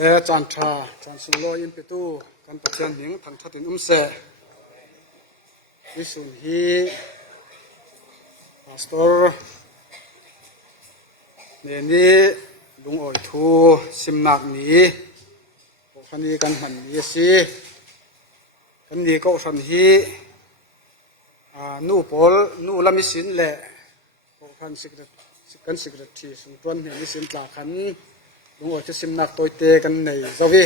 le chan tha chan sung lo in pe tu kan pathian ning thang thatin se isun hi pastor ne ni lung oi thu simnak ni ko khani kan han ni si kan ni ko san hi nu pol nu lami sin le ko khan secretary sung tuan ni sin tla khan lung oi thu simnak toite kan nei zowi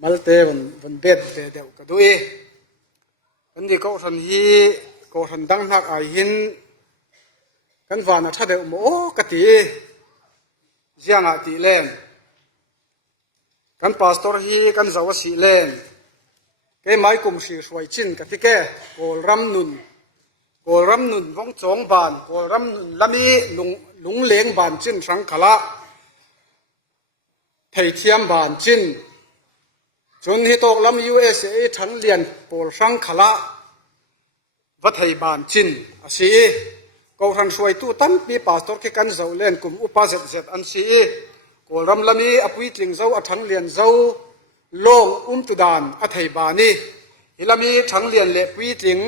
malte von bet ve deu ka dui kan ni ko san hi ko san dang hak ai hin kan van a tha deu mo ka ti jianga ti len kan pastor hi kan zawa si len ke mai kum si suai chin ka ti ke kol ram nun vong chong ban kol ram nun lami lung leng ban chin sang khala thei thiam ban chin chun hi tok lam USA thang lian pol sang khala va thei ban chin asi ko ran suai tu tan pi pastor ke kan zo len kum upa zet an si kol ram lami apui tling zo a thang lian zo long tu dan a thei ba ni hilami thang lian le pui tling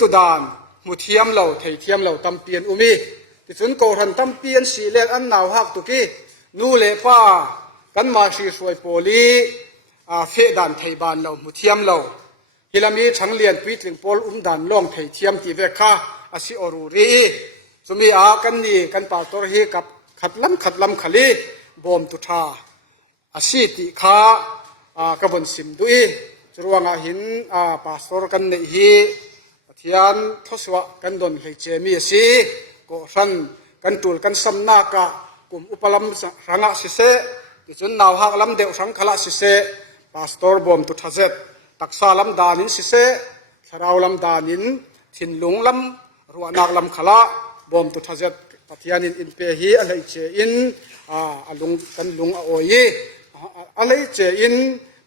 tu dan mu thiam lo thei thiam lo tam pian umi ti chun ko ran tam pian si le an naw hak tu ki nu le pa kan ma si suai poli a fe dan thei ban lo mu thiam lo hilami thang lian pui tling pol dan long thei thiam ti ve kha asi oru ri chumi a kan ni kan pastor hi kap khatlam khali bom tu tha asi ti kha ka bon sim dui churuanga hin pastor kan nei hi pathian thoswa kan don hlei che mi si ko ran kan tul kan samna ka kum upalam ranga si se ti chun naw hak lam deu sang khala si se pastor bom tu thazet taksa lam danin si se tharau lam danin thinlung lam ruanak lam khala bom tu thazet pathianin in pe hi alei che in alung kan lung a oi alei che in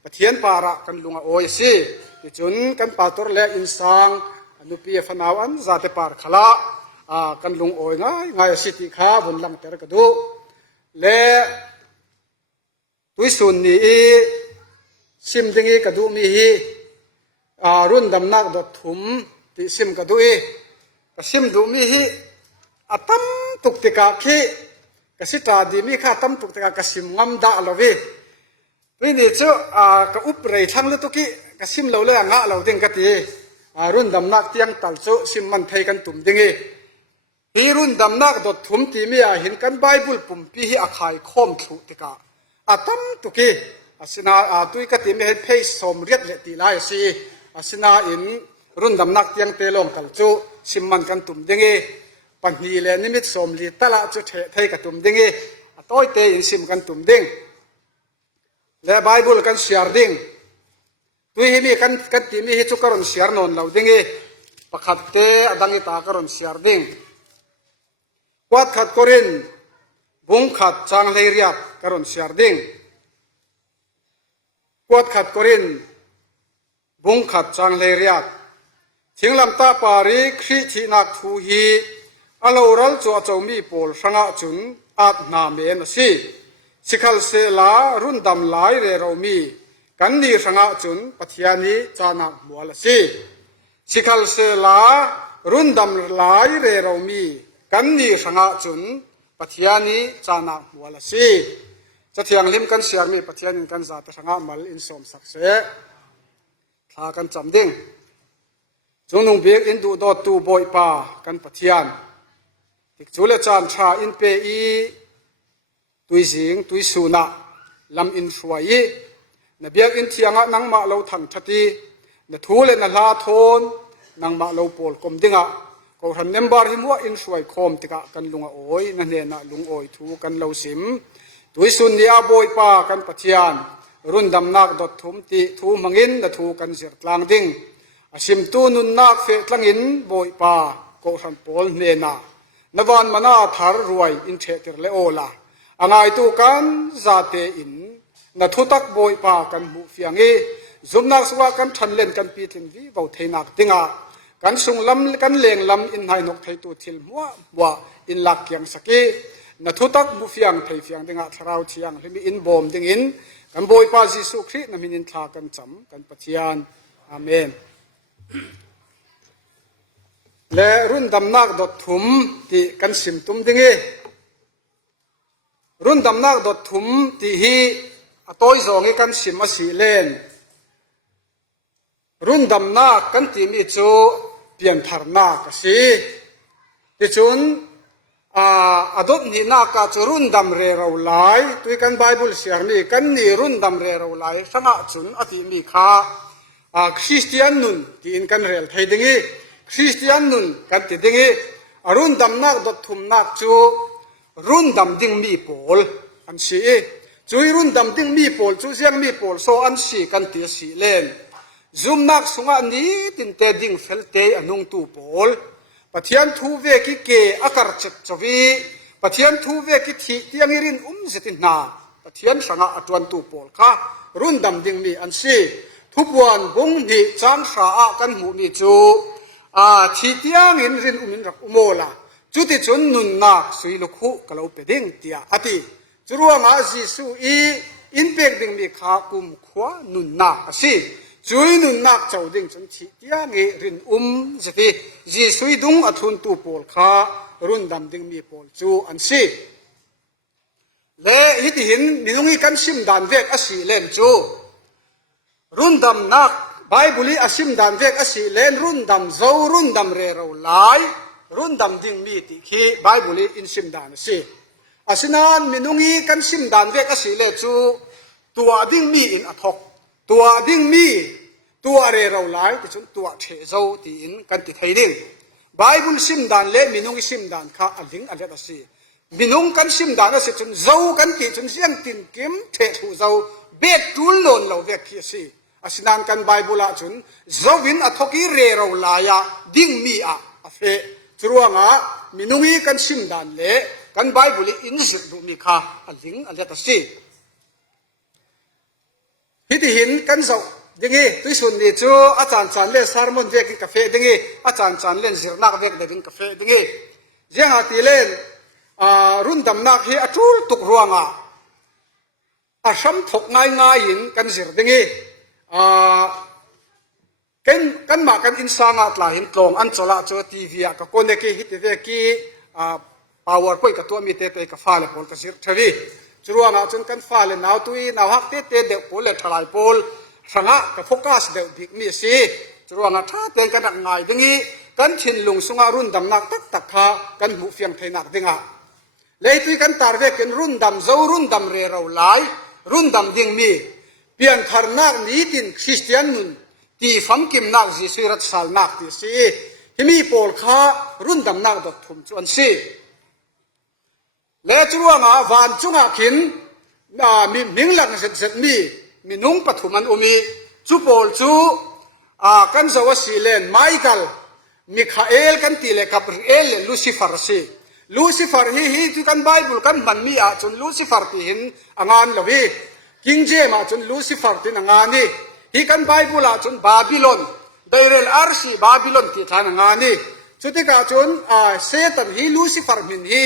pathian para kan lung a oi si ti chun kan pastor le in sang anupi fanaw an zate par khala kan lung oi ngai si ti kha bun lang ter ka du le tuisun ni sim dingi ka du mi hi run dam nak dot thum ti sim ka du ka sim du mi hi atam tuk tika khi ka sita di mi kha tam tuk tika ka sim ngam da lowi ri ni chu ka up rei thang le to ki ka sim lo le nga lo ding ka ti run dam nak tiang tal chu sim man thei kan tum dingi hi run dam nak dot thum ti mi a hin kan bible pum pi hi akhai khom thu tika atam tu ki asina tui ka ti mi he phei som riat le ti lai si asina in run dam nak tiang te long kal chu sim man kan tum dingi panhi le nimit som li tala chu thei ka tum dingi atoi te in sim kan tum ding le bible kan share ding tui hi mi kan ti mi hi chu karon share non lo dingi pakhat te adangi ta karon share ding kwat khat korin bung khat chang leiriak karon share ding kwat khat korin bung khat chang leiriak thinglam ta pari khri thi nak thu hi aloral chu achomi pol sanga chun at na me na si sikhal se la run dam lai re romi kan ni sanga chun pathiani chana mual si sikhal se la run dam lai re romi kan ni sanga chun pathiani chana mual si chathiang lim kan siar mi pathianin kan za ta sanga mal in som sak se tha kan cham ding chungnung bek in du do tu boy pa kan pathian tik chule chan tha in pe i tuizing tuisuna lam in hruai na biak in thianga nangma lo thang thati na thule na hla thon nangma lo pol kom dinga ko ran member hi mo in hruai khom tika kan lunga oi na ne na lung oi thu kan lo sim tuisun nia boy pa kan pathian run dam nak dot thum ti thu mangin na thu kan zir tlang ding asim tu nun nak fe tlangin boy pa ko ran pol ne na nawan mana thar ruai in the ter le ola angai tu kan zate in na thu tak boy pa kan mu fiangi zumnak suwa kan than len kan pi tling vi bo theinak tinga kan sung lam kan leng lam in hai nok thei tu thil muwa in lak kyang saki na thutak mu fiang thei fiang dinga tharau thiang hemi in bom ding in kan boi pa Jesu Christ na minin thla kan cham kan pathian amen le run damnak dot thum ti kan sim tum dingi run damnak dot thum ti hi atoi zongi kan sim asi len run damnak kan ti mi chu pian tharna ka si ti chun adop ni na ka chu run dam re ro lai tui kan bible siar ni kan ni run dam re ro lai sanga chun ati mi kha Christian nun ti in kan rel thai dingi Christian nun kan ti dingi arun dam nak dot thum nak chu run dam ding mi pol an si chui run dam ding mi pol chu siang mi pol so an si kan ti si len zum nak sunga ni tin te ding fel te anung tu pol pathian thu ve ki ke akar chet chawi pathian thu ve ki thi tiang irin zetin na pathian sanga atwan tu pol kha run dam ding mi an si thupuan bung ni chang sa a kan mu mi chu thi tiang in rin umin rak umola chuti chun nun nak sui lukhu kalau peding tia ati churuanga Jesu i in pek ding mi kha kum khwa nun na asi chui nun nak chau ding chun thi tiang e rin zeti Jesu dung athun tu pol kha run dam ding mi pol chu an si le hiti hin minungi kan sim dan vek asi len chu run dam nak Bible asim dan vek asi len run dam zo run dam re ro lai run dam ding mi ti khi Bible in sim dan si asinan minungi kan sim dan vek asi le chu tua ding mi in athok tua ding mi tua re ro lai ti chun tua the zo ti in kan ti thai ding Bible sim dan le minungi sim dan kha aling alet asi minung kan sim dan asi chun zo kan ti chun siang tin kim the thu zo bet tul lon lo vek khi si asinan kan Bible a chun zowin athoki re ro laya ding mi a afe churuanga minungi kan sim dan le kan Bible in zit du mi kha aling alet asi hiti hin kan zo dingi tuisun ni chu achan chan le sermon vek ka fe dingi achan chan len zirnak vek de ding ka fe dingi jenga ti len run dam nak hi atul tuk ruanga a sam thok ngai ngai in kan zir dingi kan ma kan insanga tla hin tlong an chola chu TV ka kone ki hiti ve ki power point ka to mi te ka fa le pol ka zir thawi churuanga chun kan fa le naw tui naw hak te te de pol le thalai pol sanga ka focus de dik mi si churuanga tha ten kan ngai dingi kan thin lung sunga run dam nak tak tak kha kan mu fiang thainak dinga leitui kan tar ve ken run dam zo run dam re ro lai run dam ding mi pian tharnak ni tin Christian nun ti pham kim nak ji surat sal nak ti si himi pol kha run dam nak dot thum chuan si le churuanga van chunga khin mi minglang zet mi minung pathuman umi chu pol chu kan zawa silen Michael Michael kan ti le Gabriel le Lucifer si Lucifer hi tu kan Bible kan man mi a chun Lucifer ti hin angan lawi King James a chun Lucifer tin angani hi kan Bible a chun Babylon Dairel Arsi Babylon ti than angani chuti ka chun Satan hi Lucifer min hi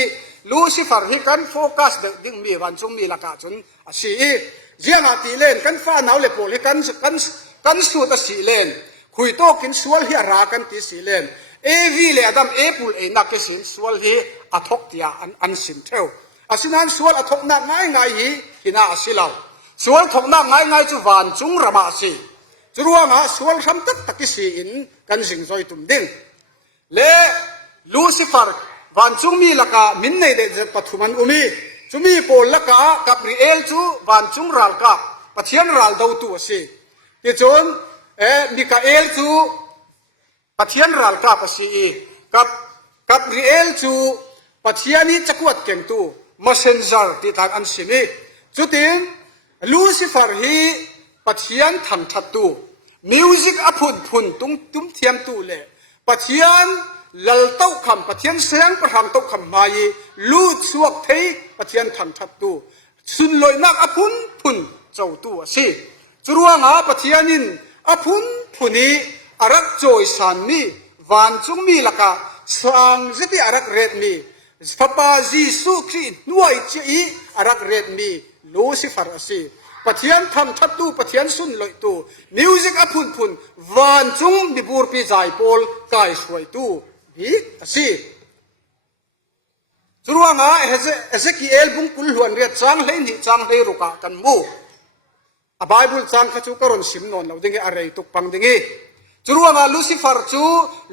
Lucifer hi kan focus de ding mi wan chung mi laka chun asi jianga ti len kan fa naw le pol hi kan su ta si len khui to kin sual hi ra kan ti si len evi le adam apple e na ke sin sual hi athok tia an sim theu asinan sual athok na ngai ngai hi hina asilaw sual thok na ngai ngai chu van chung rama si churuanga sual sam tak tak si in kan jing zoi tum ding le Lucifer van chung mi laka min nei de pathuman umi chumi pol laka Gabriel chu van chung ral ka pathian ral do tu si ti chon Michael chu pathian ral ka pasi Gabriel chu pathiani chakwat keng tu messenger ti tan an simi chutin Lucifer hi pathian thang that tu music aphun phun tum thiam tu le pathian lal tau kham pathian sang prang tau kham mai lu chuak thei pathian thang that tu sun loi nak aphun phun chau tu asi churuanga pathianin aphun phuni arak choi san mi van chung mi laka sang zeti arak red mi ฟาปาจีสุครีนวยเจียอารักเรดมีลูซิฟาร์สิปะเทียนทำทัดตูปะเทียนสุนลอยตูมิวสิกอพุนพุนวันจุงดิบูร์ปีใจโพลกายสวยตูบีสิจรวงเอเซกิเอลบุงกุลหวนเรียจังเลยนี่จังเลยรุกะกันมูไบเบิลจังขจูกรอนสิมนนเราดึงอะไรตุกปังดึงจรวงลูซิฟาร์จู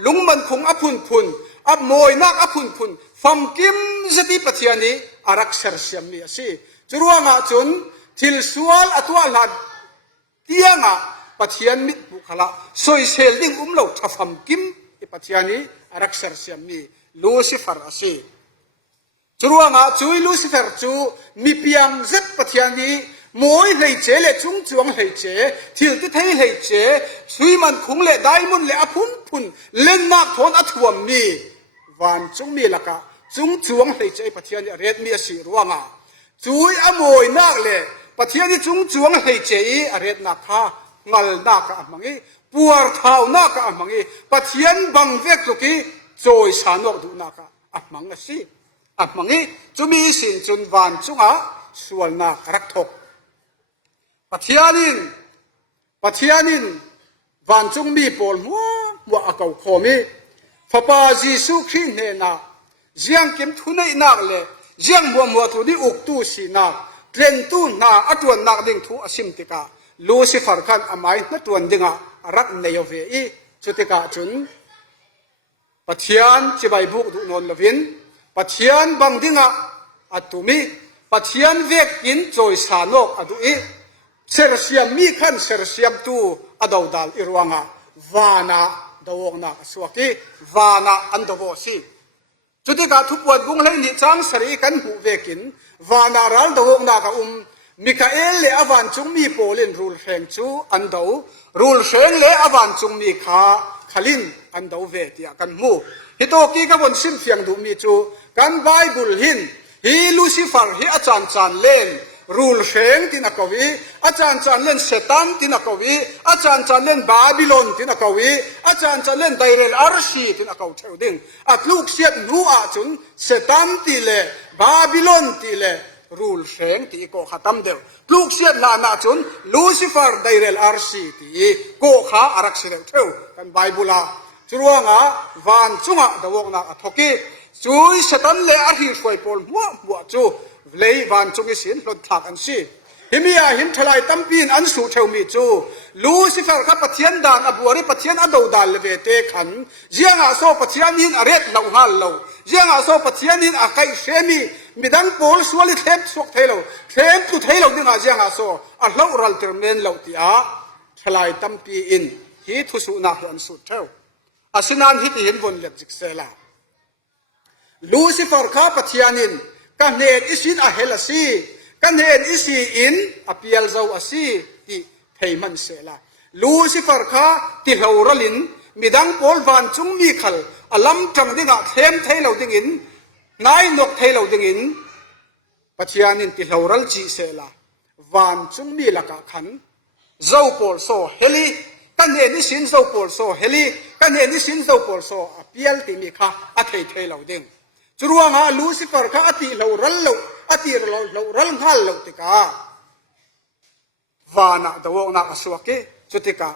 ลุงมันคงอพุนพุนอับมวยนักอพุนพุนฟัมกิมสติปะเทียนีอารักเซอร์เซียมนี่สิจรวงจุนทิลสวลอัตวัลนัดเตียงปะเทียนมิดบุคลาสวยเซลดิ้งเราทัฟัมกิมปะเทียนีอารักเซอร์เซียมนี่ลูซิฟาร์สิจรวงจุยลูซิฟาร์จูมีเพียงเจ็ดปะเทียนีมวยเลยเจเลจุงจวงเลยเจทิลที่ไทยเลยเจสุยมันคงเลได้มุนเลอพุนพุนเล่นนักทนอัฐวมนี่วันจุงมีละกะจุงจวงเลยเจปะเทียนเรียดมีสีรวงจุยอมวยนักเลปะเทียนจุงจวงเลยเจเรียดนักฮะงัลนักอะมังงี้ปัวเท้านักอะมังงี้ปะเทียนบังเวกลุกี้โจยสานกดูนักอะมังสิอะมังงี้จุมีสินจุนวันจุงส่วนนักรักทกปะเทียนินวันจุงมีปอลมัวอากาโคมีฟาปาจีสุครีเนนะเจียงเก็มทุนในนักเลยเจียงมัวตัวนี้อุกตูสีนักเทรนตูนาอัตวันนักดิ่งทูอสิมติกาลูซิฟาร์ขันอมัยนัตวันดิ่งรักเนยเวอีจุติกาจุนปะเทียนจีใบบุกดูนนลวินปะเทียนบังดิ่งอัตุมีปะเทียนเวกอินโจยสานกอดูอีเซอร์เซียมมีขันเซอร์เซียมตูอดาวดัลอิรวังวานาดาวนาสวกิวานาอันดาวสีจุดที่กาทุบวัดบุงเลยนิจังสรีกันหูเวกินวานารัลดาวนาคมิคาเอลเลอวันจุงมีโปลินรูลเฮงจูอันดาวรูลเฮงเลอวันจุงมีขลินอันดาวเวติยกันมูฮิโตกีกับบนสินเฟียงดูมีจูกันไบเบิลหินฮีลูซิฟาร์ฮีอาจารย์จานเล่นรูลเชงที่นักวีอาจารย์จันเล่นเซตันที่นักวีอาจารย์จันเล่นบาบิโลนที่นักวีอาจารย์จันเล่นไดเรลอาร์ชีที่นักเอาเทวดิ่งอัดลูกเสียบนูอาจุนเซตันที่เล่บาบิโลนที่เล่รูลเชงที่โกขาตั้มเดียวลูกเสียบลานาจุนลูซิฟาร์ไดเรลอาร์ชีที่โกขาอารักเสดเทวกันไบบุลาจรวงวันจุงดาวงนาทกีจุยเซตันเล่อาร์ฮีช่วยพอลมัวจูเลยวันจุกิสินลดถักอันซีฮิมียหินทลายตั้มปีนอันสูเทวมีจูลูซิฟาร์ขับปะเทียนดานอบัวริปะเทียนอดาวดาลเวเตขันเจียงอาโซปะเทียนนินอเรศเหล่าฮัลโลเจียงอาโซปะเทียนนินอาไกเชมีดังโพลสวลิเทปสวกเทโลเทปตุเทโลดิงอาเจียงอาโซอัลลอฮ์รัลเตอร์เมนเหล่าที่อาทลายตั้มปีนฮิทุสุนาหันสุเทวอาสินันฮิตเห็นบนเล็บจิกเซลาลูซิฟาร์ขับปะเทียนนินกันเห็นอิสินอาเฮลซีกันเห็นอิสิอินอพิเอลเจ้าอาซีที่เทมันเสลาลูซิฟาร์ข้าที่เรารลินมีดังโพลวันจุงมีขลอลัมจังดิ่งเทมเทเหล่าดิ่งินนายนกเทเหล่าดิ่งินปัจจัยนินที่เรารลจีเสลาวันจุงมีลักขันเจ้าโพลโซเฮลีกันเห็นอิสินเจ้าโพลโซเฮลีกันเห็นอิสินเจ้าโพลโซอพิเอลที่มีข้าอเทเหล่าดิ่งจรวงลูซิฟาร์ข้าอติเรารัลโลอติเรารัลฮัลโลติกาวานาดาวนาอสวกิจุติกา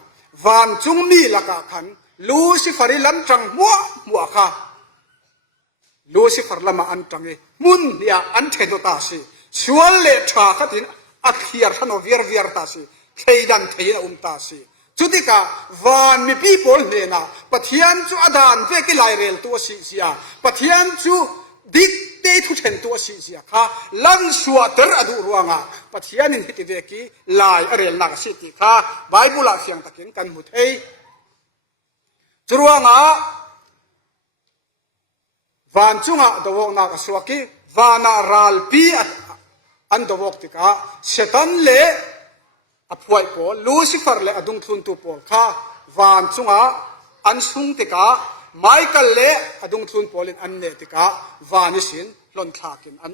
วานจุงมีลักขันลูซิฟาริลันจังมัวค่ะลูซิฟาร์ละมาอันจังมุนยาอันเทโดตาสิชวนเลชาขัดินอักฮีร์ฮันโอเวียร์ตาสิเทดันเทนตาสิจุติกาวานมีพีโพลเนนะปะเทียนจูอดานเวกิไลเรลตัวสิเสียปะเทียนจูดิกเตทุเชนตัวสิเสียค่ะลันสวดเตอร์อดูรวงปะเทียนินฮิติเวกิไลเรลนักสิติค่ะไบเบิลเสียงตะกินกันมุดเฮจรวงวันจุงดาวนักสวกิวานารัลปีอันดาวติกาเซตันเลอพวยโพลูซิฟาร์เลอดุงทุนตุโพค่ะวันจุงอันสุงติกาไมเคิลเลอดุงทุนโพลินอันเนติกาวานิสินลนทากินอัน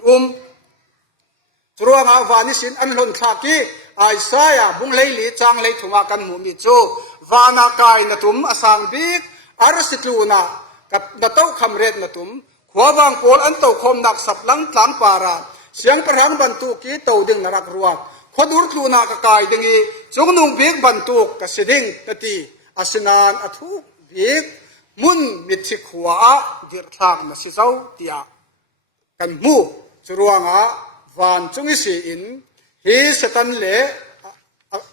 จรวงวานิสินอันลนทากีไอซายาบุงเลลีจังเลถุมากันมุมิจูวานากายนตุมอสังบิกอารสิตลูนากับนโตคำเรดนตุม ขวาวางโปลอันโตคมหนักสับหลังหลังปาราเสียงประหังบรรทุกกีโตดึงนรักรัวขดุรตูนากกายดึงอีจงนุ่งเบียกบรรทุกกสิดิ่งตตีอาสนานอทุกเบียกมุนมิดสิขวาดิรทางมาสิเจ้าเตียกันมูจรวงอาวันจงอิสีอินฮีสตันเล่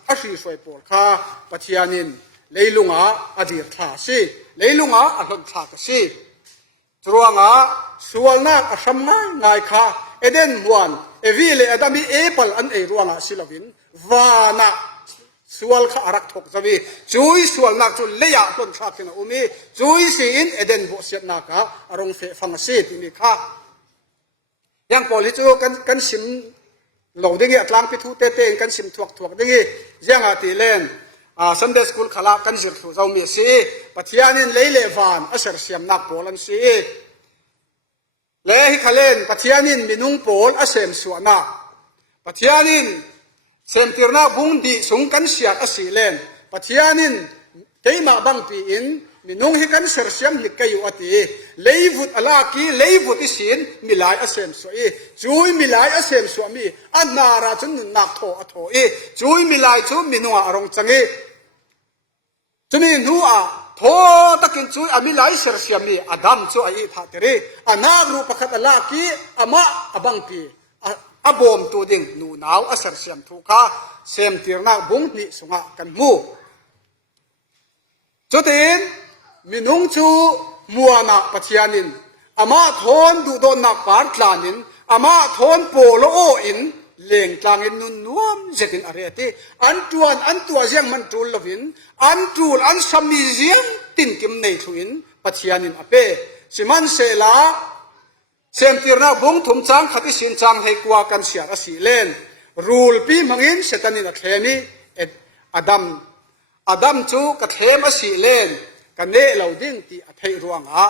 อาชีสวยโปลข้าปัทยานินเลยลุงอาอดีตท่าสิเลยลุงอาอหลท่ากสิจรวงอาส่วนนักอาสมง่ายง่ายข้าเอเดนวันเอวีเลอดามีเอเปิลอันเอรวงอาสิลวินวานะส่วนข้ารักทกจะมีจุยส่วนนักจุลเลียต้นข้ากินอุมีจุยสิอินเอเดนบุษยนักอาอารมณ์เฟฟังสิที่มีข้ายังพอลิจูกันสิมหลงดิ้งอัตลังพิทูเตเตกันสิมถวกดิ้งยังอาทิเลนซันเดย์สคูลขลักกันจิตถูเจ้ามีสิปัทยานินเลวานอาศัยเสียมนักโปลันสิเลหิขเลนปัทยานินมินุงโปลอาศัยสวนาปัทยานินเซมติรนาบุงดีสงกันเสียอาศัยเลนปัทยานินเกยมาบังปีอินมินุงหิกันเสียเสียมนิกอยู่อติเลวุดอลากีเลวุดอิสินมิลายอาศัยสวยจุยมิลายอาศัยสวมีอันนาราจุนนักโถอโถจุยมิลายจุมินุงอารมณ์จังจุมีนัวโทตะกินจุยอามิลายเสียเสียมีอดัมจุไอท่าเตรีอนารูปขัดลากีอามะอบังปีอบอมตัวดิ่งนูนาวอาศัยเสียมทุกข้าเซมติรนาบุงนิสุงะกันมูจุดเองมินุงจูมัวนักปัจญานินอามาทอนดูโดนนักปาร์ตลานินอามาทอนโปโลโออินเลี้ยงกลางอินนุนนวมเจตินอะไรที่อันตัวเสียงมันจูลวินอันจูลอันสามีเสียงตินกิมในทุนปัจญานินอเป้สิมันเสลาเซมติรนาบุงถุมจางขัดสินจางให้กว่ากันเสียรสีเลนรูลปีมังอินเสตันินอัคเลนีอดัมจูกัดเทมสีเลนกันเนเหล่าดิ้งที่อัฐิรวงอา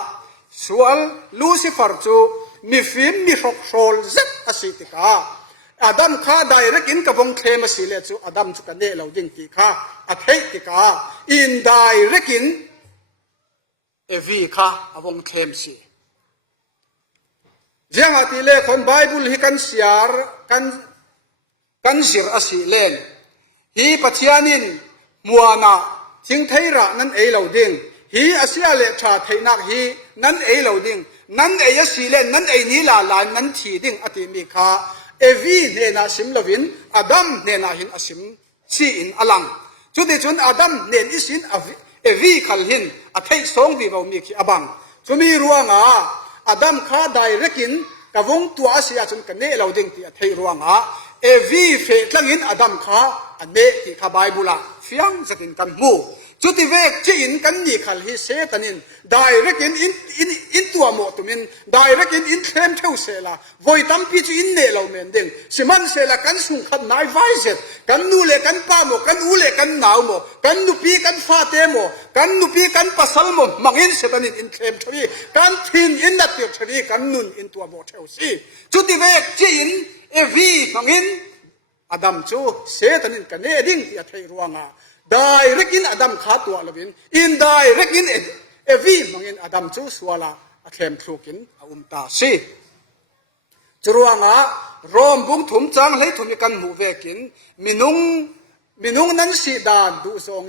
ส่วนลูซิฟอร์จูมีฟิมมีฟอกโซลซักอสิติกาอดัมข้าได้รักอินกับวงเทมสีเลจูอดัมจูกันเนเหล่าดิ้งที่ข้าอัฐิติกาอินได้รักอินเอวีข้าวงเทมสีเจ้าอาทิเลคนไบเบิลฮิกันเสียร์กันเสียร์อสิเลนฮีปัจญานินมัวนาทิ้งไทยระนั้นเอเหล่าดิ้งฮีอาเซียเลชาไทยนักฮีนั้นเอเหล่าดิ้งนั้นเอยสีเลนนั้นเอนีลาลานนั้นทีดิ้งอติมีคาเอวีเนนาสิมลวินอดัมเนนาหินอสิมชีอินอลังจุดที่จุนอดัมเนนอิสินเอวีขัลหินอไทยสองดีเรามีขีอบังจุมีรัวงาอดัมข้าได้รักินกับวงตัวอาเซียจุนกันเนเหล่าดิ้งที่อไทยรัวงาเอวีเฟตลังอินอดัมข้าอันเนที่ข้าไบเบิลละเฟียงจะกินกันมูจุดที่เวกจีอินกันนี่ขัลฮิเซตันินได้รักอินตัวหมดตุมินได้รักอินเคลมเท่าเสละวอยตั้มปีจีอินเนเราเมนดิงสิมันเสละกันสุงขันนายไวเซตกันนูเลกันป้าโมกันอูเลกันหนาวโมกันนูปีกันฟาเตโมกันนูปีกันปัสสลโมมังอินเสตันินอินเคลมทวีกันทินอินนัดเตียทวีกันนุนอินตัวหมดเท่าสิจุดที่เวกจีอินเอวีมังอินอดัมจูเสตันินกันเนดิ้งที่อัฐิรวงาได้รักอินอดัมขาตัวละวินอินได้รักอินเอวีมังอินอดัมจูสวาลาอัคเลมคลูกินตาซีจรวงารอมบุงถุมจังให้ถุมกันหมู่เวกินมินุงนั้นสีดานดูทรง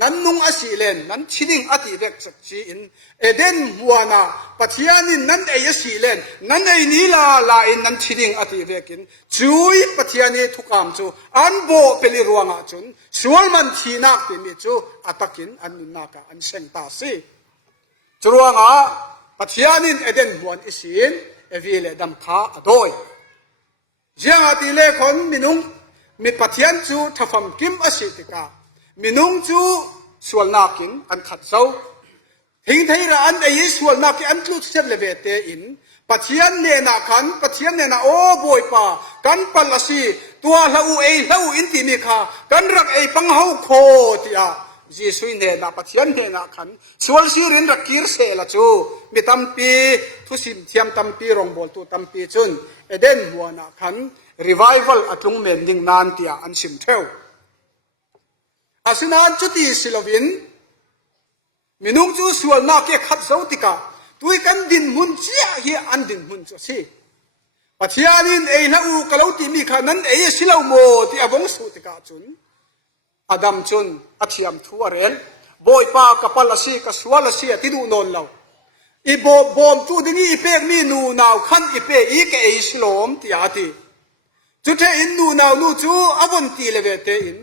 นั้นนุงอสีเลนนั้นชิดิงอติเวกสักชีอินเอเดนมัวนาปัทยานินนั้นเอยสีเลนนั้นเอนีลาอินนั้นชิดิงอติเวกินจุยปัทยานีทุกคำจูอันโบเปลิรวงจุนสวลมันทีนักเป็นมิจูอัตกินอันนุนักอันเซงตาซีจรวงปัทยานินเอเดนมัวนอิสินเอวิเลดัมคาอโดยเจ้าติเลคนมินุงมีปัทยันจูทัฟมกิมอสิติกามินุงจูส่วนนักินอันขัดเซาทิ้งไทยระอันไอส่วนนักอันลุดเซเลเบเตอินปัทยันเนนาขันปัทยันเนนาโอบอยปากันปัลลสีตัวเล่าอินติมิคากันรักไอปังเฮาโคติอาจีสุยเนนาปัทยันเนนาขันส่วนสิรินรักกิรเซลจูมีตัมปีทุสิมเทียมตัมปีรองบอลตูตัมปีจุนเอเดนหัวนาขันrevival อัตลงเมนดิ้งนานที่อันสิมเทวอาศินานจุดที่สิลวินมินุงจูส่วนนักเก็ขัดเสาติกา ตุยกันดินมุนเชียเฮียอันดินมุนจ้ะสิปัจจัยนี้เอ้ละอูกะเลาติมีขานั้นเอ้สิเลาโมที่อวงสุติกาจุนอดัมจุนอัจฉริยทัวเรนบอยปากกับปลาสีกับสวลสีที่ดูนนเราอีโบบอมตูดินีอีเปกมีนูนาวขันอีเปกอีกเอ้สิลมที่อาทิจุดเทอินนูนาวนูจูอวันตีเลเวเตอิน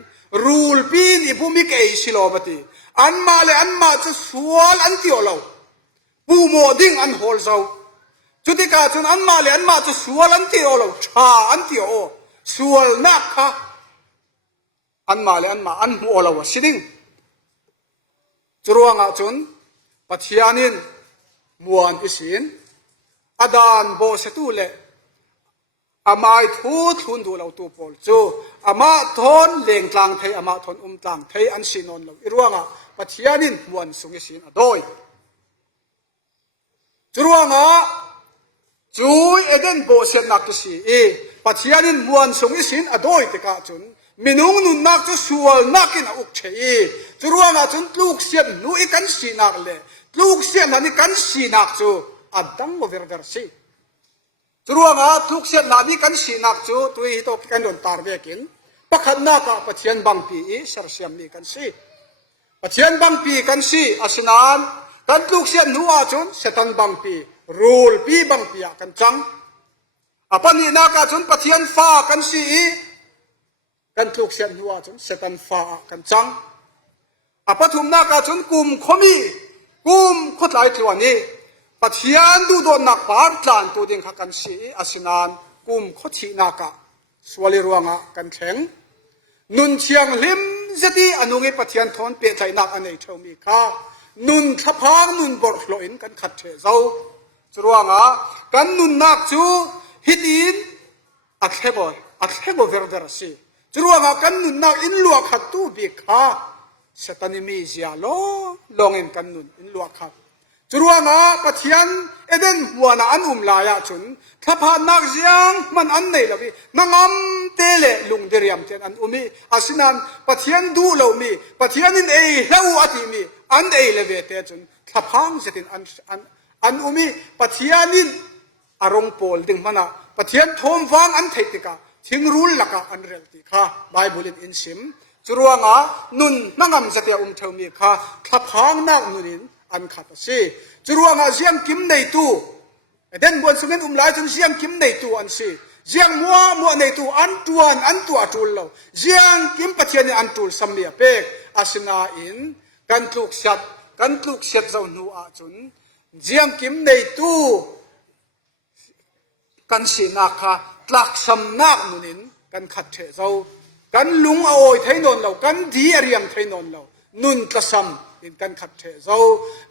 รูลปีนอีบุมิกเอ้สิลมติอันมาเลอันมาจะสวลอันที่โอเราปูโมดิ้งอันโฮลเซาจุดที่กาจุนอันมาเลอันมาจะสวลอันที่โอเราชาอันที่โอสวลนักค่ะอันมาเลอันมาอันโอเราวสิดิ้งจรวงอาจุนปัจจัยนี้มวนอิสินอดานโบสตูเลอามาทูทุนดูเราตัวพอลจูอามาทนเลี้ยงต่างไทยอามาทนต่างไทยอันสินนเราอีรวงอ่ะปัจจัยนี้มวนสุงอิสินอดอยจรวงอ่ะจูเอเดนโบเซนักสิปัจจัยนี้มวนสุงอิสินอดอยติกาจุนมินุงนุนนักจะสวลนักอินอุกเชยจรวงอ่ะจุนลูกเสียนนุอีกันสินักเลยลูกเสียนนั้นกันสินักจูอัดดังโอเวอร์เดอร์ซีจรวงอ่ะลูกเสียนนั้นกันสินักจูตัวอีโตกันโดนตาร์เวกินปัจจัยนักปัจจัยบังปีสารเสียมมีกันสิปัจจัยบังปีกันสิอาศนานกันลูกเสียนนัวจุนเสตันบังปีรูลปีบังปีกันจังอปันนี้นักจุนปัจจัยฟ้ากันสิกันลูกเสียนนัวจุนเสตันฟ้ากันจังอปัทุมนักจุนกุมขมีกุมขดไหลตัวนี้ปัจจัยดูโดนนักปาร์จานตัวเด้งขักันสีอาศนานกุมขดชีนักสวลิรวงกันแข็งนุนเชียงลิมจะดีอนุเงปัจจัยทอนเปียใจนักอันไหนเท่ามีค่านุนทับพางนุนบอร์ลอยน์กันขัดเทเจ้าจรวงกันนุนนักจูฮิดินอัดเทบเวอร์เดอร์ซีจรวงกันนุนนักอินลัวขัดตู้บีค่าสตันิมีเสียลองเอ็นกันนุนอินลัวขัดจรวงปัจจัยเอเดนหัวน่ะอันลายจุนถ้าผ่านนักเสียงมันอันไหนล่ะพี่นังอัมเตเลลุงเดียมเทนอันมีอาศินันปัจจัยดูเรามีปัจจัยนินเอเล่าอธิมีอันเอเลเวเตจุนถ้าพังเสตินอันมีปัจจัยนินอารมณ์โพลดึงมันปัจจัยทอมฟังอันเทติกาทิ้งรูลลักอันเรลติค่ะไบเบิลอินซิมจรวงนุนนังอัมเสติเทมีค่ะถ้าพังนักนุนินอันขัดสิจรวงเสียงกิมในตู้เด่นบนสุเงินหลายจนเสียงกิมในตู้อันสิเสียงมัวในตู้อันตัวจุลเราเสียงกิมปัจจัยอันจุลสมัยเป็กอาศนาอินกันทุกเสียเจ้าหนูอาจุนเสียงกิมในตู้กันสินักค่ะตลักสำนักนุนินกันขัดเทเจ้ากันลุงเอาไทยนนเรากันดีเรียมไทยนนเรานุนตะซ้ำin kan khat the zo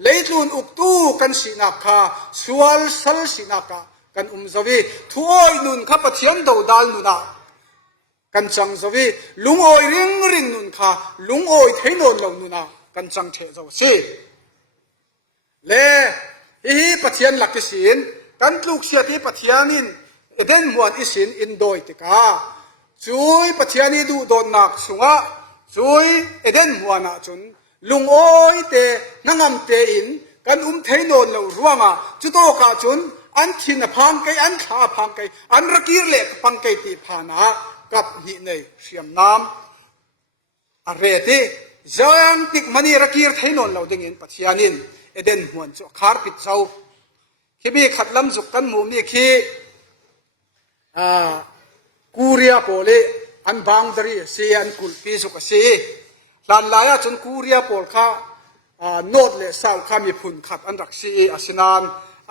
leitun uktu kan sinaka sual sal sinaka kan zawi thuoi nun kha pathian do dal nuna kan chang zawi lungoi ring nun kha lungoi theinon lo nuna kan chang the zo si le hi pathian lakisin kan tluk sia ti pathianin eden muan isin indoi tika chui pathiani du don nak sunga chui eden muana chun lung oi te nangam te in kan thei non lo ruanga chuto ka chun an thin phang kai an kha phang kai an rakir le phang kai ti phana kap hi nei siam nam are te zang tik mani rakir thei non lo ding in pathianin eden huan chu khar pit zau khibi khatlam juk kan mu mi khi kuria pole an boundary se an kulpi su ka se lan laya chun kuria pol kha not le sau kha mi phun khat an rak si asinan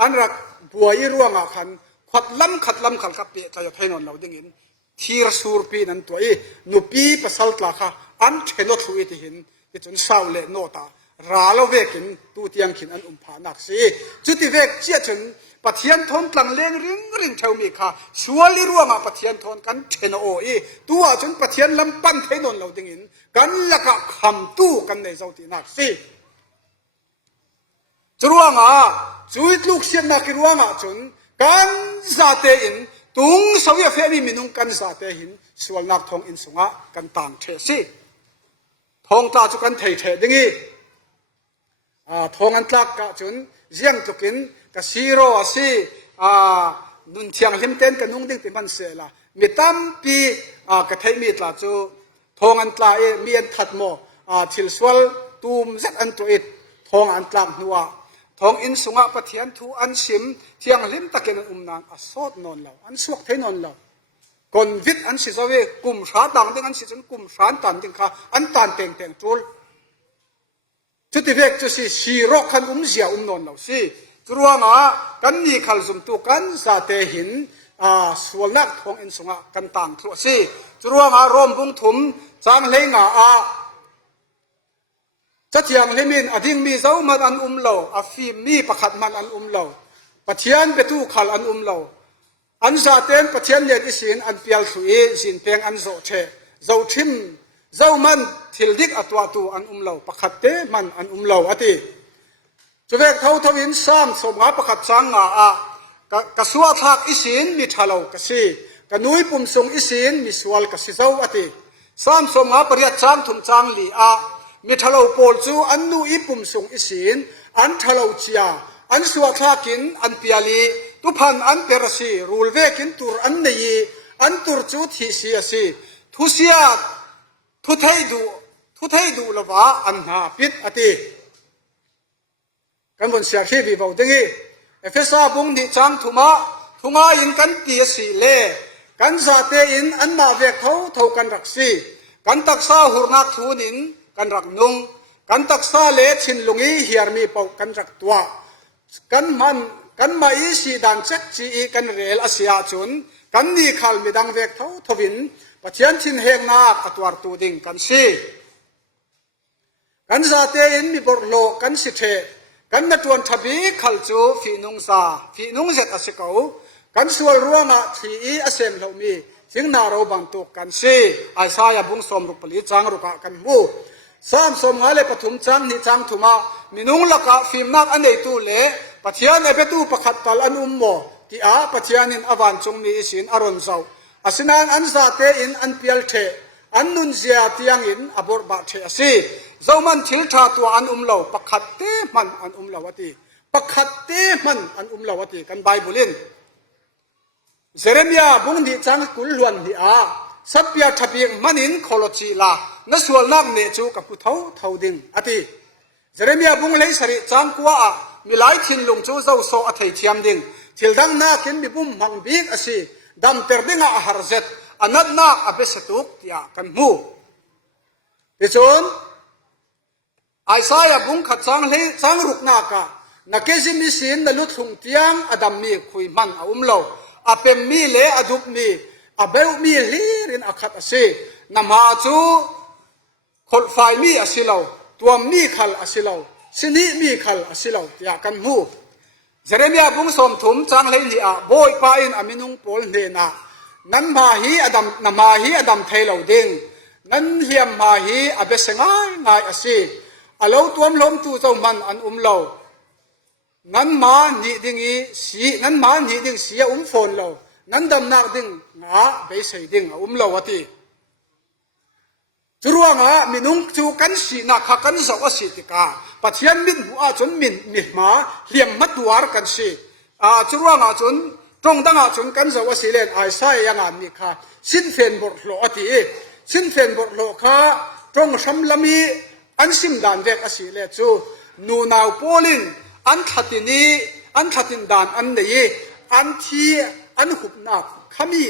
an rak buai ruanga khan khatlam khal kha pe tla thainon lo ding in thir sur pi nan toi nu pi pasal tla kha an theno thui ti hin ti chun sau le nota ralo vekin tu tiang khin an pha nak si chuti vek chia chun pathian thon tlang leng ring thau mi kha suali ruanga pathian thon kan theno o e tua chun pathian lam pan thainon lo ding in kan laka kham tu kan nei zau ti nak si churuanga chuit luk sian na ki ruanga chun kan zate in tung sawya fe mi minung kan zate hin sual nak thong in sunga kan tang the si thong ta chu kan thei the dingi thong an tlak ka chun ziang tukin กสีโรสินุนเชียงหิมเต้นกันนุ่งดิ้งติมันเสละมีตั้มปีกระเทยมีตลาดจูทองอันตลามีอันถัดโมทิลสวลตูมเซตอันตัวอิดทองอันตลาหัวทองอินสุงะปะเทียนทูอันสิมเทียงหิมตะเกนนานสอดนอนเราอันสวกเทนอนเราคนวิทย์อันสิจะเวกุมชาดังดึงอันสิจนกุมชาตันดึงค่ะอันตันเต่งจูลจุดที่เวกจะสิชีรอคันเสียนอนเราสิจรวงกันนี่ขัลซุมตุกันซาเตหินสวลนักทองอินสุงะกันต่างทั่วสิจรวงรวมบุงถุมจางเลงจัดอย่างเลมินอดิ่งมีเจ้ามันอันเราฟิมมีประคัดมันอันเราปะเทียนเปตูขัลอันเราอันซาเตนปะเทียนเลียดอิสินอันเปียลสุยสินเตงอันโจเชโจทิมเจ้ามันทิลดิกอัตวาตูอันเราประคัดเตมันอันเราอติจะเวกเท่าทวินซ้ำสมงาประคัดจังกษัวทักอิสินมีทะเลากษีกันนุยปุ่มทรงอิสินมีสวลกษีเจ้าอติซ้ำสมงาปริยัติจังถุงจังลีมีทะเลาโปลจูอันนุยปุ่มทรงอิสินอันทะเลาเจียอันสวดทักินอันเปียลีตุพันอันเปรสีรูลเวกินตุรอันนี้อันตุรจูทีเสียสีทุเสียทุไทยดูละวะอันหาปิดอติกันบนเสียขี้บีบเอาดึงเอฟเอสาบุงดิจังทุงาอินกันตีสีเล่กันซาเตอินอันมาเวกเท่ากันรักสีกันตักซาหุรนักทูนินกันรักนุงกันตักซาเล่ชินลุงีเฮียร์มีเป่ากันรักตัวกันมาอีสีดันเช็คจีกันเรลอาเซียจุนกันนี่ขัลมีดังเวกเท่าทวินปะเทียนทินเฮงนาอัตวาร์ตูดิงกันสีกันซาเตอินมีบทโลกันสิเทกันนัดวันทับีขัลจูฟีนุงเซตอาศัยเขากันส่วนร่วงที่อาเซมเรามีสิ่งน่าเราบังตุกันสิอาศัยบุ้งสมรุปลิจังรุกะกันหูสามสมหาเลปฐุมจังนิจังทุมามินุงลักะฟิมนักอันเดตูเลปัจจัยในเปตูประคัตตัลอันโมที่ปัจจัยนินอวันจงมีสินอารอนเจ้าอาศินันอันซาเตอินอันเปียลเทอันนุนเสียที่ยังอินอบอร์บาเทอสิเจ้ามันทิลทาตัวอันเราประคัตเตมันอันเราวติประคัตเตมันอันเราวติกันไบเบิลินเซเรมียาบุงดีจังกุลวันดีสัพยาทับยังมันินโคโลจีลานัสวลนักเนจูกับกุเท่าดิ่งอติเซเรมียาบุงเลยสริจังกัวมีหลายทินลงจูเจ้าโซอธิเทียมดิ่งทิลดังนักกินมีบุ้มมังบีกอสิดำเตอร์ดิ่งอาหารเจ็ดอันนั้นนักอเบสตุกที่กันหูดิฉันไอ้สายบุ้งขัดจังเลยจังรุกนักนักเกจิมิสินนลุทุงเตียงอดัมมีคุยมันเราอาเป็นมีเล่อดุบมีอาเบลมีลีรินอาคัดอสินำมาจูคนไฟมีอสิเราตัวมีขัลอสิเราสินีมีขัลอสิเราอยากกันหูเจเรมียบุ้งสมถุมจังเลยนี่โบยปาอินอามินุงโพลเนน่ะนั้นมาฮีอดัมนำมาฮีอดัมเทลเอาดิ่งนั้นเฮียมมาฮีอาเบสง่ายอสิอาเราตัวล้มตัวเจ้ามันอันเรานั้นมาหนีดิ่งสีนั้นมาหนีดิ่งสีฝนเรานั้นดำนักดิ่งงาไปใส่ดิ่งเราวติจรวงมินุงจูกันสีนักขักันสาวสิติกาปัจจัยมินหัวจนมิมาเลี่ยมมัดวาร์กันสีจรวงจนตรงดังจนกันสาวสิเลนไอใส่ยังอันนี้ค่ะสินเฟนบทโลอติสินเฟนบทโลค่ะตรงสมลมีอันสิมดานเวกสิเลจูนูนาวโพลินอันขัดินีอันขัดินดานอันนี้อันที่อันหุบนักขมี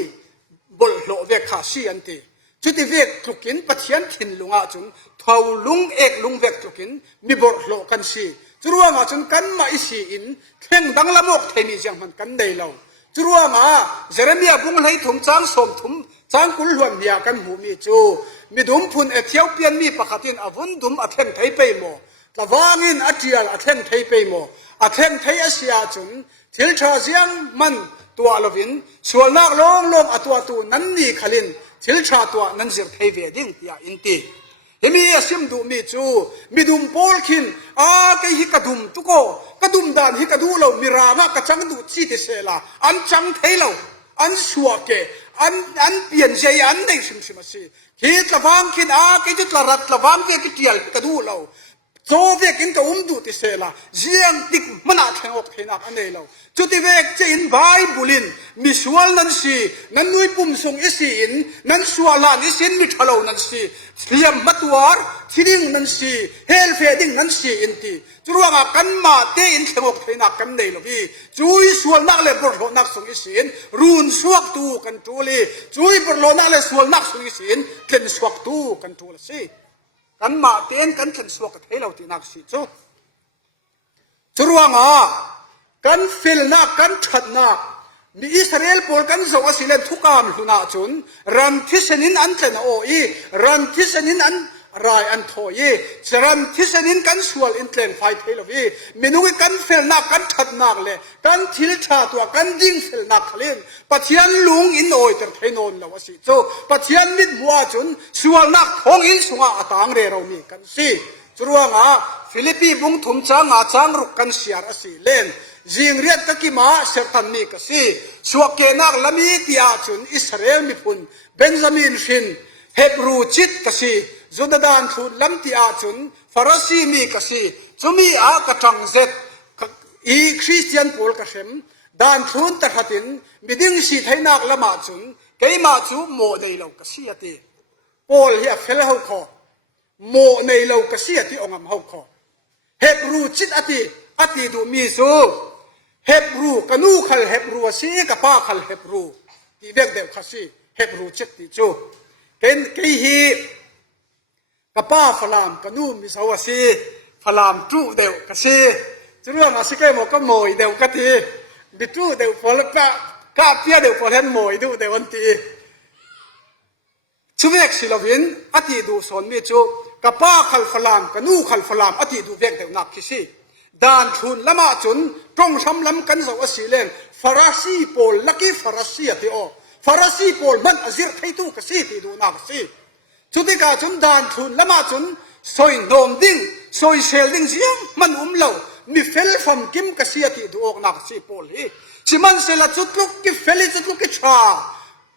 บทโลเวกค่ะสีอันตีจุดที่เวกทุกินปัจจัยถิ่นลุงจุนเท่าลุงเอกลุงเวกทุกินมีบทโลกันสีจรวงจุนกันมาอิสีอินเข่งดังละมกเทมีจังมันกันได้เราจรวงเจเรมียบุ้งให้ถุมจางสมถุมจางกุลหวนเดียกันหูมีจูมีดุมพุนเอเทียวเปียนมีปะตินอวุนดุมอัเทนไทยไปโมตะวางินอัจฉริยะอัเทนไทยไปโมอัเทนไทยอาเซียจุนทิลชาเซียงมันตัวลวินส่วนนักลงอัตัวตูนั้นนี่ขลินทิลชาตัวนั้นเสียไทยเวดิ้งยาอินตีเฮมีสิมดูมีจูมีดุมโพลคินแกฮิกระดุมตุโกกระดุมดานฮิกระดูเรามีรามากระจังดูชีติเสลาอันจังไทยเราอันชัวเกอันเปลี่ยนใจอันในสิมสิมาสิคิดละฟังคิดแกจะละรัดละฟังแกจะเกี่ยวกระดูเรา โจเวกินก็ดูติเสละเจียงติกมันอาแทงออกเทนักอันนี้เราจุดที่เวกจะอินไบบุลินมิสวลนั่นสินั่นนุยปุ่มส่งอิสินนั่นสวลานิสินมิทะเลนั่นสิเทียมมัตวาร์ทิดิงนั่นสิเฮลเฟดิงนั่นสิอินทีจุดว่ากันมาเตอินเทงออกเทนักกันนี้เราพี่จุยสวลนักเลยบรอนักส่งอิสินรูนสวกตูกันจูลีจุยบรอนักเลยสวลนักส่งอิสินเข็นสวกตูกันจูลสิกันมาเตียนกันขันสวกกันให้เราตีนักสิจูจรวงกันฟิลนักกันชัดนักมีอิสราเอลปอลกันส่งสิเลนทุกการลุนาจุนรันทิสนินอันเทนโออีรันทิสนินอันรายอันโทยีรันทิสนินกันสวลอินเทนไฟเทลวีมินุกันฟิลนักกันชัดนักเลยกันทิลชาตัวกันดิ้งฟิลนักเล่นปัจจัยลุงอินโอยแต่เทนอนแล้วสิจูปัจจัยมิดบัวจุนสวลนักของอินสงอาต่างเรื่องเรามีกันสิจรวงฟิลิปปีบุงทุมจางจางรุกกันเสียร์สิเล่นจิงเรียกตะกี้มาเสตันมีกสิสวกเกนักลมีที่อาจุนอิสราเอลมีพุนเบนจามินฟินเฮบรูจิตกสิจุดดานทุนลำที่อาจุนฟาราซีมีกสิจุมีอากระจังเซตอีคริสเตียนโพลกษมดานทุนตะขัดินมิดิ้งสีไทยนักละมาจุนเกยมาจูโมเดลกสิอติโพลเฮียเฟลเฮาคอโมในโลกเสียที่องค์มหาขอเฮบรูจิตอติดูมีสูเฮบรูกนูขัลเฮบรูสีกับป้าขัลเฮบรูที่เด็กเด็กขัสีเฮบรูจิตที่จูเห็นกี่ฮีกับป้าฝรั่งกนูมีสาวสีฝรั่งจูเด็กขัสีจะเรื่องอะไรก็หมดก็โมยเด็กกันทีบิจูเด็กพอแล้วก็เปียเด็กพอเห็นโมยดูเด็กวันทีช่วยสิลวินอติดูสอนมีจูกับป้าขัลฝรั่งกนูขัลฝรั่งอติดูเด็กเด็กนักขี้ดานทุนละมาจุนตรงซ้ำล้ำกันสาวสิเลนฟาราซีโพลลักกี้ฟาราซีที่อฟาราซีโพลมันอจิรให้ตู้กสิที่ดูนักสิจุดที่กาจุนดานทุนละมาจุนซอยโนมดิ้งซอยเซลดิ้งเสียงมันเหล่ามีเฟลฟัมกิมกสิที่ดูออกนักสิโพลฮีสิมันเซลจุดลุกกิเฟลิจุดลุกกิชา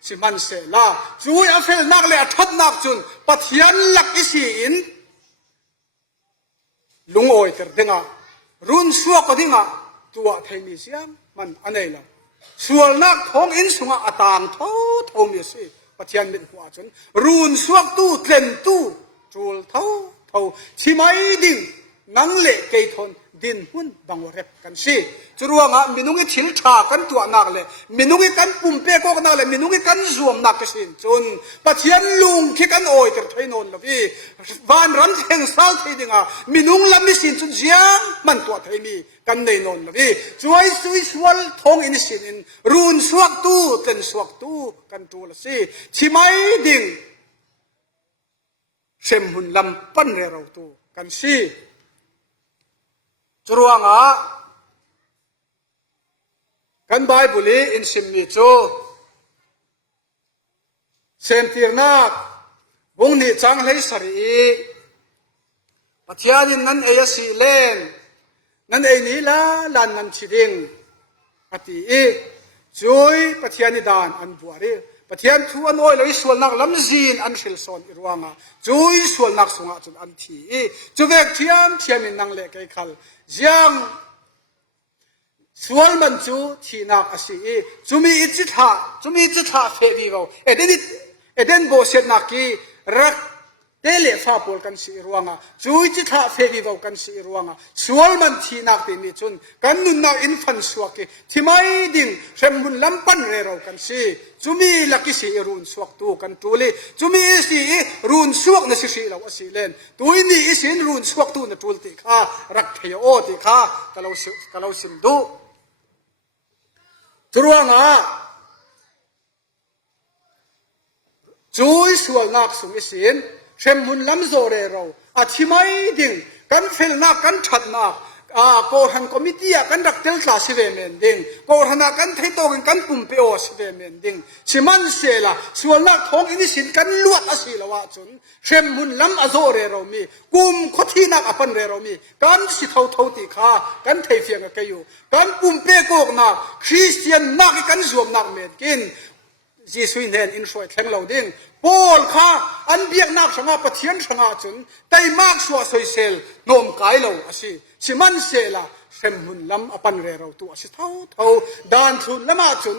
สิมันเซลาจุยอาเฟลนักเลยทัดนักจุนปัทยันลักอิสิอินลุงโอยเตอร์เดงารุนสัวก็ดิ้งตัวไทยมีเสียงมันอันไหนล่ะส่วนนักท้องอินสุงอาตางเท่ามีสิปัจจัยมีหัวจนรุนสัวตู้เทนตู้จูลเท่าชิไม่ดิ้งนังเละเกยทนดินหุ่นบังวเร็บกันสิจรวงมินุงิชิลชากันตัวนักเลยมินุงิกันปุ่มเปก็นักเลยมินุงิกันรวมนักกสินจนปัจจัยลุงที่กันโอยแต่ไทยนนท์ละพี่วันรันแห่งสาวไทยดิ้งมินุงลำมิสินจนเสียงมันตัวไทยมีกันในนนท์ละพี่ช่วยสวลทองอินสินรุนสวกตู้เต็นสวกตู้กันตัวละสิชิไม่ดิ้งเซมหุ่นลำปั้นเรเราตู้กันสิจรวงกันไบเบิลอินสิมีโจเซนตีร์นักวงนี้จังเลยสรีปัจจัยนั้นเอเสีเลนนั้นเอนี่ละลันนันชิดิงปฏิจุยปัจจัยนิดานอันบัวรีปัจจัยทุกอันโอยเลยส่วนนักลำจีนอันเชลซอนอิรวงจุยส่วนนักสงฆ์จุดอันทีจุดเวกเทียมมินนังเล็กไอ้ขัลยังส่วนมันจูที่นักอาศัยจุมีอิจิตาเฟวีโกเอเดนโบเซนักกีรักเตเลฟ้าโพลกันสีรวงจูอิจิตาเฟวีโกกันสีรวงส่วนมันที่นักที่มีจุนกันนุนนักอินฟันสวกที่ไม่ดิ้งเชมบุนลำปันเรเรากันสีจุมีลักสีรุนสวกตูกันตูลีจุมีสีรุนสวกนั่นสีเราอาศัยเล่นตัวนี้สินรุนสวกตูนั่นตูลติข้ารักเทโอติข้ากะเราสิมดูจรวงจุยส่วนนักสุนิสินเชมบุนลำโซเรเราอาทิไม่ดิ้งกันฟิลนักกันชัดนักโกหันคอมมิตี้กันรักเตลคลาสิเวเมนดิ้งโกหันกันไทยโตกันปุ่มเปโอสิเวเมนดิ้งชิมันเสละส่วนนักท้องอินิสินกันลวดอาศิลวะจุนเชมบุนลำอโซเรเรามีกุมขที่นักอปันเรเรามีกันสิเท่าติข้ากันไทยเฟียงกันอยู่กันปุ่มเปโกนักคริสเตียนนักกันรวมนักเมนกิน จีสุยเนนอินสวยแทงเหล่าดิ้งปอลค่ะอันเบียกนักสังอาปะเทียนสังอาจุนไตมากชัวสวยเซลนมกายเหล่าอสิชิมันเซลาเซมหุนลำอปันเรเราตัวอสิเท่าดานทุนละมาจุน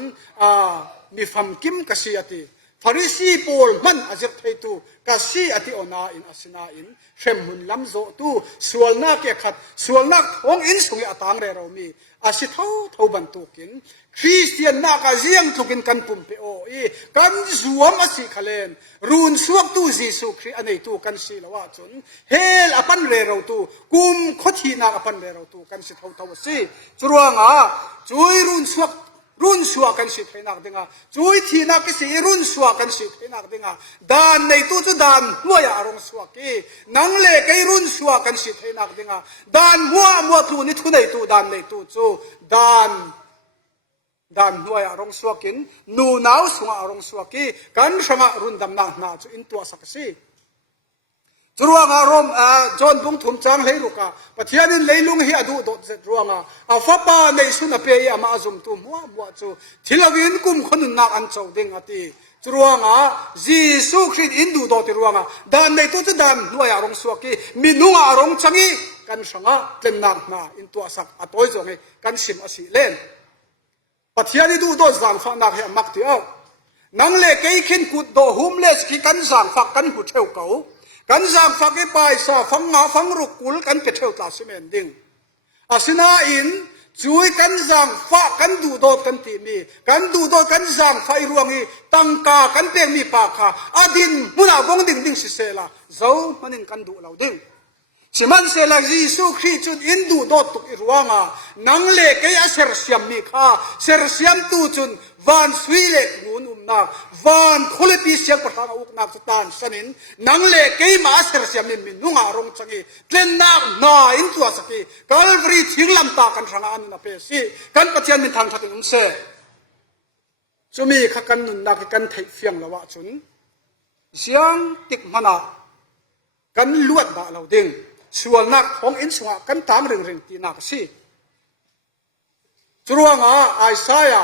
มีฟัมกิมกษีอติฟาริสีปอลมันอาจจะไทยตัวกษีอติอนาอินอสินาอินเซมหุนลำโจตัวส่วนนักเกขัดส่วนนักองอินสุงอตางเรเรามีอาสิเท่าบรรทุกินคริสเตียนนักเจียงทุกินกันปุ่มเปโออีกันสวมอสิขเลนรูนสวกตู้จีสุครีอันนี้ตู้กันสิละว่าจนเฮลอปันเรเราตู้กุมขทีนักอปันเรเราตู้กันสิเท่าสิจรวงจุยรุนสวกกันสิให้นักดึงจุยทีนักสิรุนสวกกันสิให้นักดึงดานในตู้จุดานมัวยอารมณ์สวกีนังเล็กไอรุนสวกกันสิให้นักดึงดานมัวตู้นี่ทุนในตู้ดานในตู้จูดานหัวอารมณ์สวกินนูนาวสวอารมณ์สวกีกันสงะรุนดำนาจูอินตัวสักสิจรวงอารมณ์จอนบุงทุ่มจังให้ลูกปะเทียนินเลยลุงเฮียดูดจรวงฟ้าป่าในสุนเปียมาจุ่มตุ่มมัวจูทิลวินกุมคนนักอันเจ้าดิ่งอติจรวงจีสุคริสอินดูดจรวงดานในตัวจะดานหัวอารมณ์สวกีมีนุ่งอารมณ์จังอีกันสงะเต็มนักมาอินตัวสักอัตโอยจงให้กันสิมอสิเล่นปัจจัยนี้ดูโดนสั่งฝักนักเหมักเดียวนังเล็กไอ้ขินกุดโดหุมเลสquiกันสั่งฝักกันหุดเทวเก่ากันสั่งฝักไอ้ปลายสาฟังงาฟังรุกกุลกันเป็ดเทวตาสิเมนดิ้งอาศินาอินจุยกันสั่งฝักกันดูโดกันตีมีกันดูโดกันสั่งไฟรวงอีตังกากันเตียงมีปากค่ะอาดินมุนาบงดิ้งดิ้งสิเซล่ะเจ้ามันกันดูเราดิ้งสิมันเสลาจีสุคริสต์อินดูดตุกอิรวงนังเล็กไอ้เสรเซียมมีค่ะเสรเซียมตูจุนวันสวีเล็กงูนุ่มนักวันคุลปีเสียงประธานอุกนักสตานสนินนังเล็กไอ้มาเสรเซียมมีนุ่งอารมณ์จังอีเล่นนักนาอินตัวสักทีกัลฟรีทิ้งลำตากันทางอันนับเปสีกันปัจจัยมีทางทัดอุ้มเสจะมีขักันนุนนักกันไทยเฟียงละวะจุนเสียงติกมันกันลวดบ่าเราดึงส่วนนักของอินสวะกันตามเรื่องตีนักสิจรวงไอซายา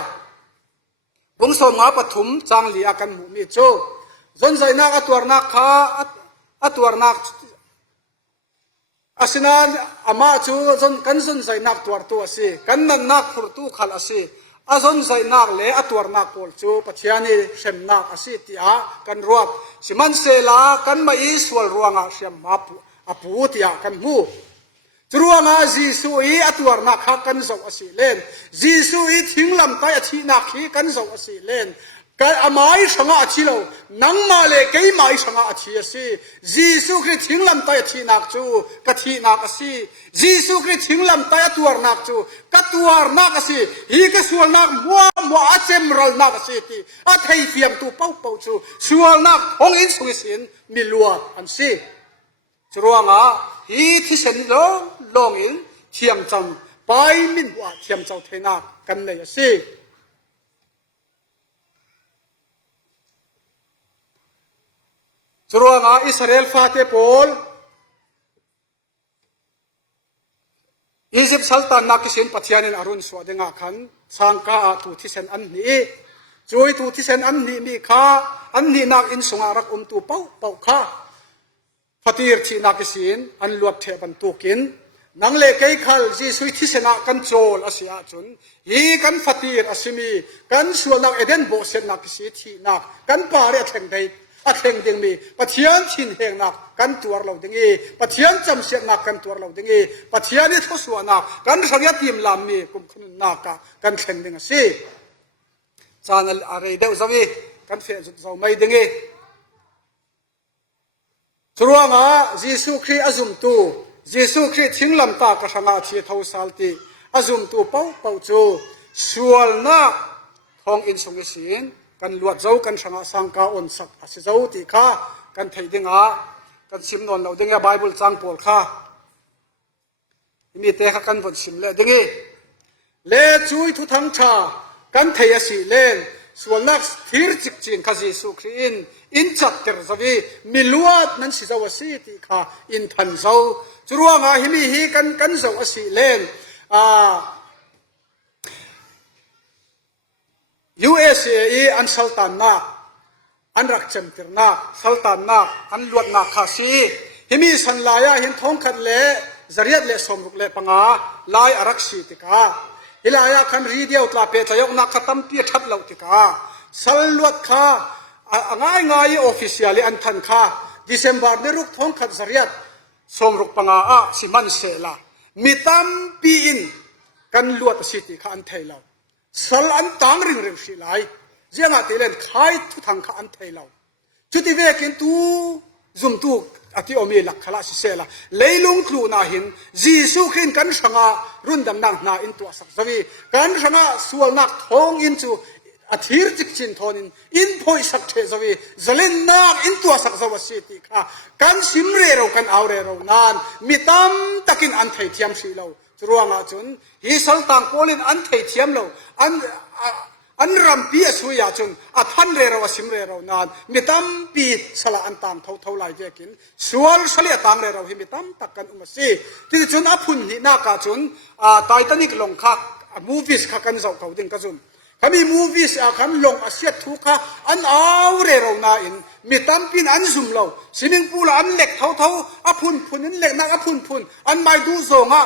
บงสมปฐุมจังลีอากันหมู่มีโจจนใจนักตัวนักข้าตัวนักอาศินาอามาจูจนกันจนใจนักตัวสิกันนักขุดตู้ขัดสิอาจนใจนักเละตัวนักโกลจูปัจจัยนี้เช่นนักสิที่กันรวบสิมันเสลากันมาอิสวลรวงเสียมาปุอปูติอากันหูจรวงจีสุยอตัวนักกันเจ้าอสิเลนจีสุยทิ้งลำไตอธินักขีกันเจ้าอสิเลนกันอามายสังอาชิโลนังมาเลกยมาสังอาชิสิจีสุคริสทิ้งลำไตอธินักจูกัทีนักสิจีสุคริสทิ้งลำไตอตัวนักจูกัตัวนักสิฮีก็ส่วนนักมัวอาเจมรัลนักสิที่อาไทยเฟียมตัวเป้าจูส่วนนักองอินสุสินมิลัวอันสิจรวงฮีที่เส้นลงอินเทียมจำไปมินว่าเทียมเจ้าเทนักกันเลยสิจรวงอิสราเอลฟาเตโปลอียิปต์สัลตันนักสินปัจจัยนินอรุณสวัสดิ์งาขันสังกาตุที่เส้นอันนี้จอยตุที่เส้นอันนี้มีข้าอันนี้นักอินสงารักตัวเป้าข้าฟัตีร์ที่นักสินอันลวดเทบันตุกินนังเล็กไอ้ขัลจีสุยที่เสนากันโจลอาศัยจุนฮีกันฟัตีร์อาศัยกันส่วนนักเอเดนโบเซนนักสิที่นักกันปาเรียแข่งใดอาแข่งดึงมีปัจจัยชินแห่งนักกันตัวเราดึงอีปัจจัยจำเสียงนักกันตัวเราดึงอีปัจจัยนี้ทศวรรษนักกันสังยติมลามีกุมขนุนนักกันแข่งดึงสิจานอะไรเดี๋ยวจะมีกันเฟจุดเราไม่ดึงอีจรวงจีสุครีอาจุมตูจีสุครีทิ้งลำตากระชังอาชีเท่าสัลติอาจุมตูเป้าจูส่วนนักทองอินสงสินกันลวดเจ้ากันสังอาสังกาอนสักอาศัยเจ้าตีข้ากันไทยดึงกันซิมนนเราดึงไบเบิลจังปอลข้ามีเตะกันบนซิมเลยดึงเล่จุยทุทั้งชากันไทยสิเล่นส่วนนักทิร์จิกจิงข้าจีสุครีอินจัดเตอร์สวีมิลวดนั้นสิเจ้าสิตีข้าอินทันเจ้าจรวงฮิมีฮีกันเจ้าสิเล่นUN USA an sultan na an rak chem tir na sultan na an luat na khasi himi san laya hin thong khat le zariat le somruk le panga lai arak si tika hilaya khan ridiau tla pe chayok na khatam pi that lo tika salluat kha angai ngai officially an than kha December ne ruk thong khat zariat somruk panga a siman sela mitam pi in kan luat city kha an thailo sal an tang ring ring si lai jianga telen khai thu thang kha an thailo chuti ve kin tu zum tu ati omi lak khala si sela leilung tlu na hin jisu khin kan sanga rundam nang na in tu sak zawi kan sanga sual nak thong in chu athir chik chin thonin in phoi sak the zawi zalen na in tu sak zawa city kha kan simre ro kan aure ro nan mitam takin an thai thiam si lo churuanga chun hi saltang polin an thei thiam lo an rampi asuya chun a than re ro sim re ro nan mitam pi sala an tang thau thau lai jekin sual sali atang re ro hi mitam takkan umasi ti chun a phun ni na ka chun Titanic long kha movies kha kan zau kau ding ka chun kami movies a kan long a siat thu kha an aw re ro na in mitam pin an zum lo swimming pool an lek thau thau a phun in lek na a phun an mai du zonga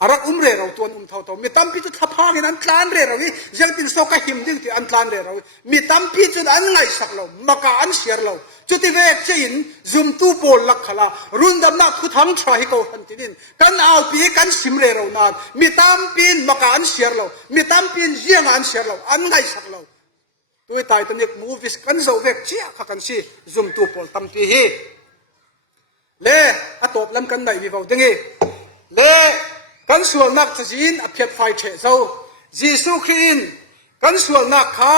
arak umre raw tuan thau mi tampi chu thapangin an tlan re rawi jang tin so ka him ding ti an tlan re rawi mi tampi chu an ngai sak lo maka an share lo chuti ve chein zum tu pol lak khala rundam na khu thang thra hi ko han tin kan aw pi kan sim re raw nan mi tampin maka an share lo mi tampin jiang an share lo an ngai sak lo tui Titanic movies kan zo vek chia kha kan si zum tu pol tampi hi le atop lam kan nai vi vau dingi le kan sual nak chajin a phiat phai the zo Jesu Khin kan sual nak kha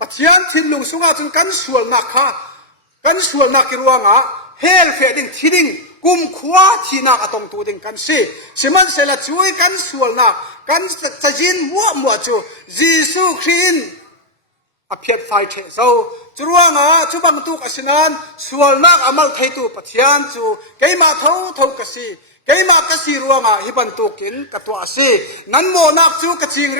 pathian thin lung sunga chung kan sual nak kha kan sual nak kiruanga hel fe ding thiding kum khwa thina atong tu ding kan si siman sela chui kan sual nak kan chajin mo chu Jesu Khin a phiat phai the zo churuanga chubang tu asinan sual nak amal thei tu pathian chu keima thau ka si keima ka si ruanga hiban tukin katwa si nan mo nak chu ka ching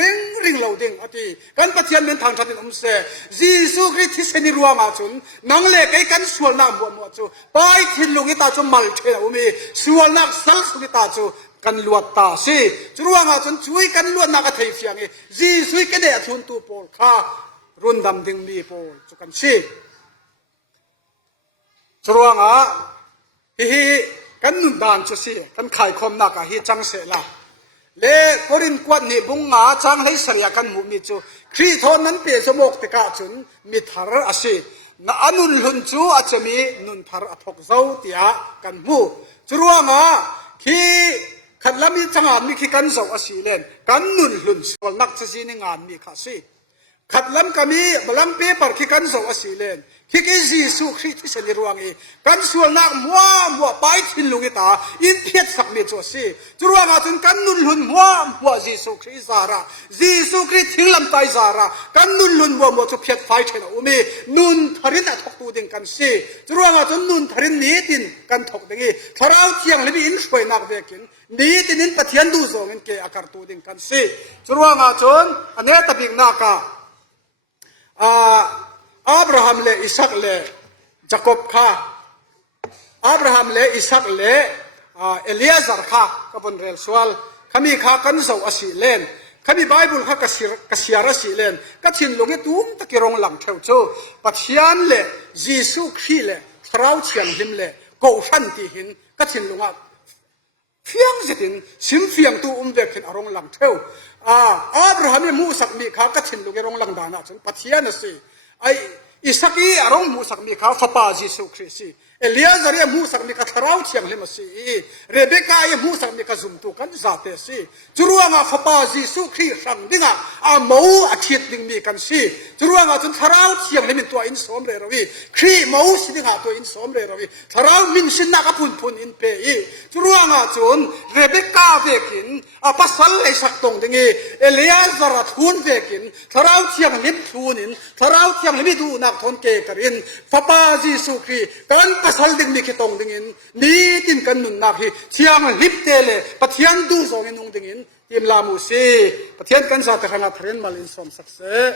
ring loading ati kan pathian men thang thatin umse Jesu Christ hiseni ruanga chun nangle kai kan sual na mo chu pai thin lungi ta chu mal the umi sual nak sal suli ta chu kan luat ta si ruanga chun chui kan luat na ka thei fiangi Jesu ke de thun tu pol kha rundam ding mi pol chu kan si ruanga hi kan nun dan chu si kan khai khom na ka hi chang se la le korin kwat ni bunga chang lei saria kan mu mi chu khri thon nan pe somok te ka chun mi thar ase na anun hun chu achami nun thar athok zau tia kan mu churuanga khi khatlami changa mi khi kan zau asi len kan nun hun sol nak chi ni ngan mi kha si khatlam kami balam paper khi kan zau asi len khi ke Jesu Christ se ni ruangi kan sual nak mo pai thin lungi ta in phiat sak me chu si churuanga chun kan nun hun mo Jesu Christ zara Jesu Christ thinglam tai zara kan nun lun mo chu phiat phai thena umi nun tharin a thok tu ding kan si churuanga chun nun tharin ni tin kan thok dingi tharau chiang lebi in swai nak vekin ni tin in pathian du zong in ke akar tu ding kan si churuanga chun ane tapik na ka Abraham le Isaac le Jacob kha Abraham le Isaac le Eliezer kha kapon rel swal kami kha kan zau asi len kami Bible kha kasiara si len ka thin lungi tum takirong lang theu chu pathian le Jesu Christ le thrau chiang him le ko san ti hin ka thin lunga fiang zetin sim fiang tu vekhin arong lang theu Abraham le mu sak mi kha ka thin lungi rong lang dana chun pathian ase ai Isaki arong musak mi kha fapa Jesu Christ Eliezer ye musak mi ka tharau chiang hlem si Rebecca ye musak mi ka zum tu kan zate si churuanga fapa Jesu Christ sang dinga a mo a thiet ding mi kan si churuanga chun tharau chiang hlem tu in som re rawi khri mo si dinga tu in som re rawi tharau min sin na ka phun in pe churuanga chun Rebecca vekin a pasal le sak tong dingi Eliezer a thun vekin tharau chiang hlem thunin tharau chiang hlem du nak thon ke karin fapa Jesu Christ kan pasal ding mi kitong dingin ni tin kan nun nak hi chiang lip tele pathian du zong in ung dingin ทีมลามูซีประเทศกันซาตะขนาดเทรนมาลินสมศักดิ์